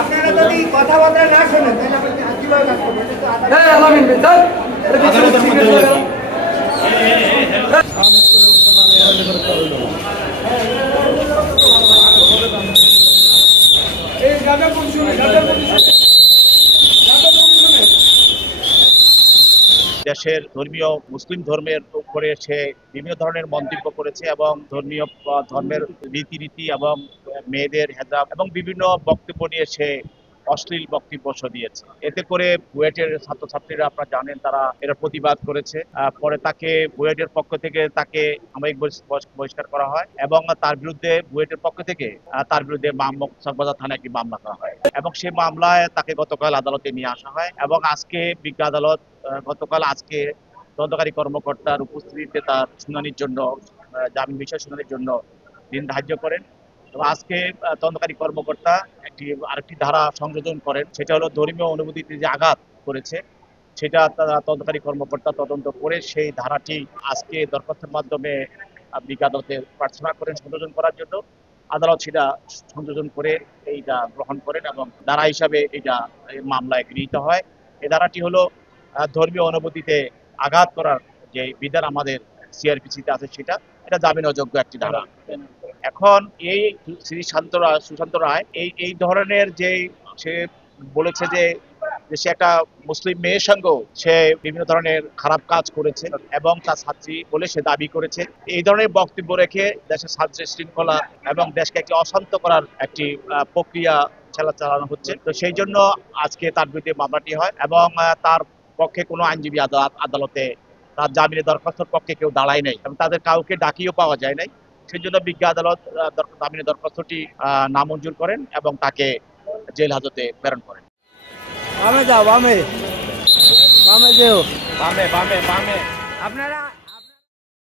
আপনারা যদি কথাবার্তা না শোনেন দেশের ধর্মীয় মুসলিম ধর্মের উপরে সে বিভিন্ন ধরনের মন্তব্য করেছে এবং ধর্মের রীতিনীতি এবং মেয়েদের হেজাব এবং বিভিন্ন বক্তব্য নিয়ে সে অশ্লীল বক্তব্য দিয়েছে। এতে করে বুয়েটের ছাত্রছাত্রীরা আপনারা জানেন তারা এর প্রতিবাদ করেছে। পরে তাকে বুয়েটের পক্ষ থেকে তাকে সাময়িক বহিষ্কার করা হয় এবং তার বিরুদ্ধে বুয়েটের পক্ষ থেকে তার বিরুদ্ধে চকবাজার থানায় একটি মামলা করা হয় এবং সেই মামলায় তাকে গতকাল আদালতে নিয়ে আসা হয় এবং আজকে বিজ্ঞ আদালত গতকাল আজকে তদন্তকারী কর্মকর্তার উপস্থিতিতে তার শুনানির জন্য জামিন বিষয় শুনানির জন্য দিন ধার্য করেন এবং আজকে তদন্তকারী কর্মকর্তা আরেকটি ধারা সংযোজন করেন, সেটা হলো ধর্মীয় অনুভূতিতে যে আঘাত করেছে সেটা তদন্তকারী কর্মকর্তা তদন্ত করে সেই ধারাটি আজকে দরখাস্তের মাধ্যমে বিজ্ঞ আদালতে প্রার্থনা করেন সংযোজন করার জন্য। আদালত সেটা সংযোজন করে এইটা গ্রহণ করেন এবং ধারা হিসাবে এটা মামলায় গৃহীত হয়। এই ধারাটি হলো ধর্মীয় অনুভূতিতে আঘাত করার যে বিধান আমাদের সিআরপিসিতে আছে সেটা এটা জামিন অযোগ্য একটি ধারা। এখন এই শ্রী সুশান্ত রায় এই ধরনের যে সে বলেছে যে সে একটা মুসলিম মেয়ের সঙ্গেও সে বিভিন্ন ধরনের খারাপ কাজ করেছে এবং তার ছাত্রী বলে সে দাবি করেছে। এই ধরনের বক্তব্য রেখে দেশের শান্তি শৃঙ্খলা এবং দেশকে একটি অশান্ত করার একটি প্রক্রিয়া চালানো হচ্ছে। তো সেই জন্য আজকে তার বিরুদ্ধে মামলাটি হয় এবং তার পক্ষে কোনো আইনজীবী আদালতে তার জামিনের দরখাস্তর পক্ষে কেউ দাঁড়ায় নাই এবং তাদের কাউকে ডাকিও পাওয়া যায় নাই। সেই জন্য বিজ্ঞ আদালত জামিনের দরখাস্তটি নামঞ্জুর করেন এবং তাকে জেল হাজতে প্রেরণ করেন। বামে যাও, বামে বামে যেও, বামে বামে বামে আপনারা